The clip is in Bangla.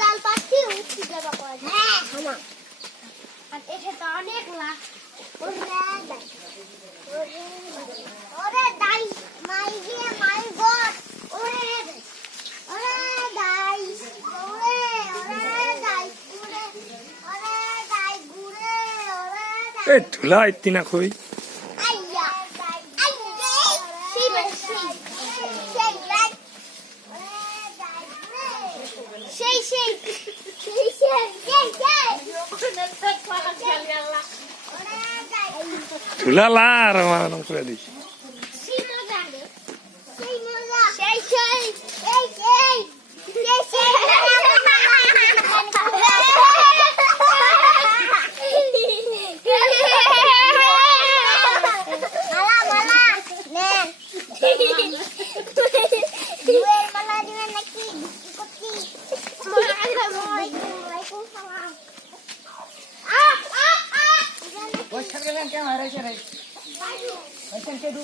জাল পাচ্ছি উঠছি যাবা কয় হ্যাঁ না আর এসে তো অনেক লাখ ওরে দাই মাই গিয়ে মাই গড ওরে ওরে দাই ওরে ওরে দাই গুড়ে ওরে দাই গুড়ে ওরে দাই এ ধুলা ইত্তি না কই আইয়া আইয়ে সেই সেই সেই লাইক ওরে দাই গুড়ে সেই সেই সেই সেই সেই ধুলা লা আর আমার করে দিস সেই মজা সেই মজা সেই সেই এই সেই সেই সেই মালা মালা নে দুয়ের মালা দিবেন নাকি কতি ওয়ালাইকুম সালাম বস থাকলেন কেমন হারাইছে রে বাজু আইছেন কে দু